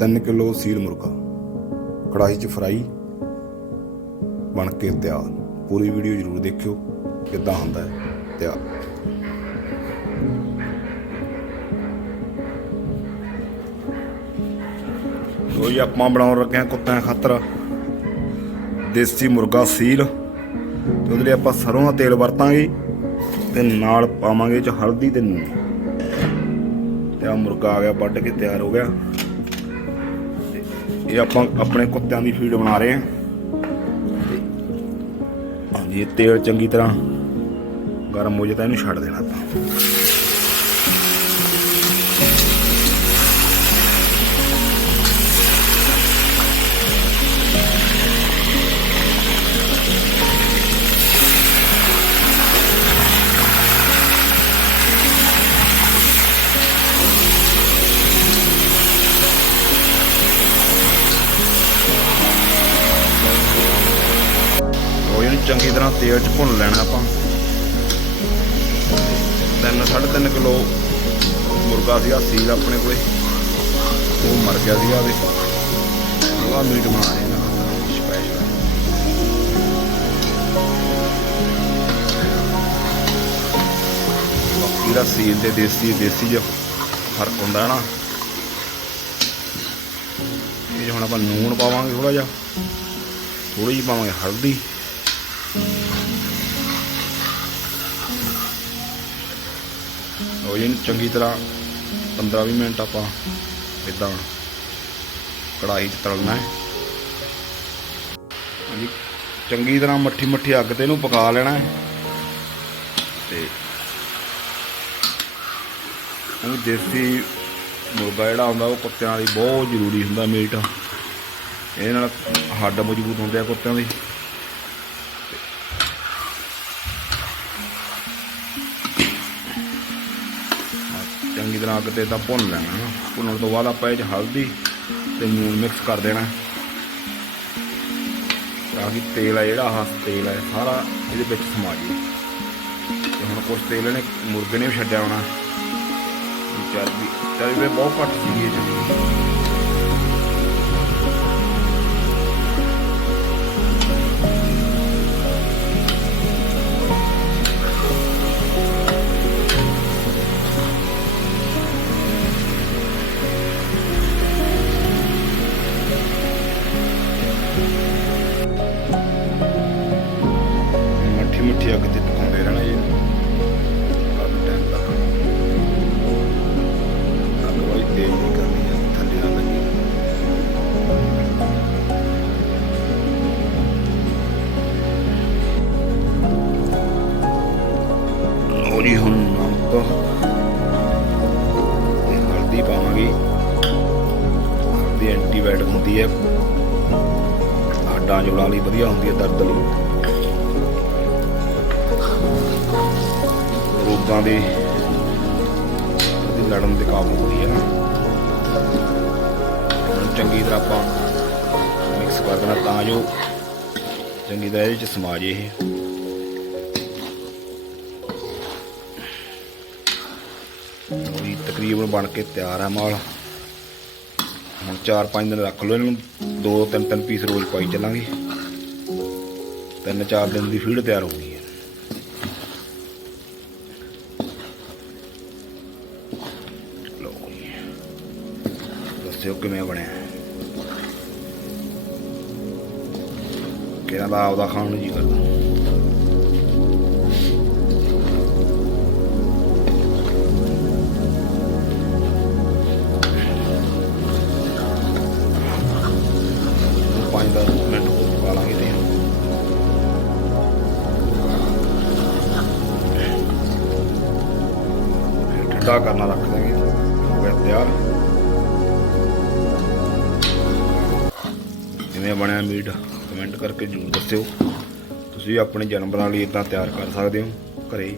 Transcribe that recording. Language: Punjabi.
3 ਕਿਲੋ ਸੀਲ ਮੁਰਗਾ, ਕੜਾਹੀ 'ਚ ਫਰਾਈ ਬਣ ਕੇ ਤਿਆਰ। ਪੂਰੀ ਵੀਡੀਓ ਜ਼ਰੂਰ ਦੇਖਿਓ, ਕਿੱਦਾਂ ਹੁੰਦਾ ਹੈ, ਤਿਆਰ। ਲੋ ਜੀ, ਆਪਾਂ ਬਣਾਉਣ ਲੱਗੇ ਹਾਂ ਕੁੱਤਿਆਂ ਖਾਤਰ ਦੇਸੀ ਮੁਰਗਾ ਸੀਲ। ਤੇ ਉਹਦੇ ਲਈ ਆਪਾਂ ਸਰੋਂ ਦਾ ਤੇਲ ਵਰਤਾਂਗੇ ਤੇ ਨਾਲ ਪਾਵਾਂਗੇ ਚ ਹਲਦੀ ਤੇ ਨੂਣ। ਤੇ ਆ ਮੁਰਗਾ ਆ ਗਿਆ, ਵੱਢ ਕੇ ਤਿਆਰ ਹੋ ਗਿਆ। ਇਹ ਆਪਾਂ ਆਪਣੇ ਕੁੱਤਿਆਂ ਦੀ ਫੀਡ ਬਣਾ ਰਹੇ ਹਾਂ। ਹਾਂਜੀ, ਇਹ ਤੇਲ ਚੰਗੀ ਤਰ੍ਹਾਂ ਗਰਮ ਹੋ ਜਾਏ ਤਾਂ ਇਹਨੂੰ ਛੱਡ ਦੇਣਾ ਆਪਾਂ। ਚੰਗੀ ਤਰ੍ਹਾਂ ਤੇਲ 'ਚ ਭੁੰਨ ਲੈਣਾ ਆਪਾਂ। ਤਿੰਨ, ਸਾਢੇ ਤਿੰਨ ਕਿਲੋ ਮੁਰਗਾ ਸੀਗਾ, ਸੀਲ ਆਪਣੇ ਕੋਲੇ। ਉਹ ਮਰ ਗਿਆ ਸੀਗਾ ਉਹਦੇ। ਉਹਦਾ ਮੀਟ ਬਣਾ ਰਹੇ ਨਾ। ਸਪੈਸ਼ਲ ਬਾਕੀ ਦਾ ਸੀਲ ਤੇ ਦੇਸੀ ਦੇਸੀ ਜਿਹਾ ਫ਼ਰਕ ਹੁੰਦਾ ਹੈ ਨਾ, ਇਹ ਹੁਣ ਆਪਾਂ ਨੂਣ ਪਾਵਾਂਗੇ ਥੋੜਾ ਜਿਹਾ। ਥੋੜੀ ਜਿਹੀ ਪਾਵਾਂਗੇ ਹਲਦੀ। ਉਹ ਇਹਨੂੰ ਚੰਗੀ ਤਰ੍ਹਾਂ 15-20 ਮਿੰਟ ਆਪਾਂ ਇਦਾਂ ਕੜਾਹੀ 'ਚ ਤਲਣਾ ਹੈ। ਹਾਂਜੀ, ਚੰਗੀ ਤਰ੍ਹਾਂ ਮੱਠੀ ਮੱਠੀ ਅੱਗ ਤੇ ਇਹਨੂੰ ਪਕਾ ਲੈਣਾ ਹੈ ਤੇ ਉਹ ਦੇਸੀ ਮੁਰਗਾ ਜਿਹੜਾ ਹੁੰਦਾ, ਉਹ ਕੁੱਤਿਆਂ ਲਈ ਬਹੁਤ ਜ਼ਰੂਰੀ ਹੁੰਦਾ ਮੀਟ। ਇਹਦੇ ਨਾਲ ਹੱਡ ਮਜ਼ਬੂਤ ਹੁੰਦੇ ਆ ਕੁੱਤਿਆਂ ਦੇ। ਚੰਗੀ ਤਰ੍ਹਾਂ ਅੱਗ ਤੇ ਤਾਂ ਭੁੰਨ ਲੈਣਾ ਨਾ। ਭੁੰਨਣ ਤੋਂ ਬਾਅਦ ਆਪਾਂ ਇਹ 'ਚ ਹਲਦੀ ਤੇ ਲੂਣ ਮਿਕਸ ਕਰ ਦੇਣਾ। ਤਾਂ ਕਿ ਤੇਲ ਆ ਜਿਹੜਾ, ਆਹ ਤੇਲ ਹੈ ਸਾਰਾ ਇਹਦੇ ਵਿੱਚ ਸਮਾ ਜੇ ਤੇ ਹੁਣ ਕੁਛ ਤੇਲ ਨੇ ਮੁਰਗੇ ਨੇ ਵੀ ਛੱਡਿਆ ਹੋਣਾ। ਚਰਬੀ ਚਰਬੀ ਬਹੁਤ ਘੱਟ ਸੀ ਇਹ 'ਚ। ਮੱਠੀ ਅੱਗ ਤੇ ਪਕਾਉਂਦੇ ਰਹਿਣਾ ਜੀ। ਕਾਫੀ ਟਾਈਮ ਤੱਕ। ਅੱਗ ਵਾਲੀ ਤੇਜ਼ ਨਹੀਂ ਕਰਨੀ ਹੈ ਥੱਲੇ ਨਾ ਲੱਗੇ। ਜੀ, ਹੁਣ ਨਮਕ ਤੇ ਹਲਦੀ ਪਾਵਾਂਗੇ। ਹਲਦੀ ਐਂਟੀਬਾਇਓਟਿਕ ਹੁੰਦੀ ਹੈ ਹੱਡਾਂ ਜੋੜਾਂ ਲਈ ਵਧੀਆ ਹੁੰਦੀ ਹੈ ਦਰਦ ਲਈ ਰੋਗਾਂ ਦੇ ਉਹਦੀ ਲੜਨ ਦੇ ਕਾਬੂ ਹੁੰਦੀ ਹੈ ਨਾ। ਹੁਣ ਚੰਗੀ ਤਰ੍ਹਾਂ ਆਪਾਂ ਮਿਕਸ ਕਰ ਦੇਣਾ ਤਾਂ ਜੋ ਚੰਗੀ ਤਰ੍ਹਾਂ ਇਹਦੇ ਚ ਸਮਾ ਜੇ ਇਹ। ਲਓ ਤਕਰੀਬਨ ਬਣ ਕੇ ਤਿਆਰ ਹੈ ਮਾਲ। ਹੁਣ 4-5 ਦਿਨ ਰੱਖ ਲਓ ਇਹਨੂੰ। ਦੋ ਤਿੰਨ ਤਿੰਨ ਪੀਸ ਰੋਜ਼ ਪਾਈ ਚੱਲਾਂਗੇ। ਤਿੰਨ ਚਾਰ ਦਿਨ ਦੀ ਫੀਡ ਤਿਆਰ ਹੋ ਲਓ। ਦੱਸਿਓ ਕਿਵੇਂ ਬਣਿਆ। ਕਿਹੜਾ ਦਾ ਆਪਦਾ ਖਾਣ ਨੂੰ ਜੀ ਕਰਦਾ। ਪੰਜ ਦਸ ਮਿੰਟ ਹੋਰ ਪਕਾ ਲਾਂਗੇ ਤੇ। ਠੰਡਾ ਕਰਨਾ ਰੱਖ ਦਾਂਗੇ। ਤਿਆਰ ਕਿਵੇਂ ਬਣਿਆ ਮੀਟ? ਕਮੈਂਟ ਕਰਕੇ ਜ਼ਰੂਰ ਦੱਸਿਓ। ਤੁਸੀਂ ਵੀ ਆਪਣੇ ਜਾਨਵਰਾਂ ਲਈ ਇਦਾਂ ਤਿਆਰ ਕਰ ਸਕਦੇ ਹੋ ਘਰੇ।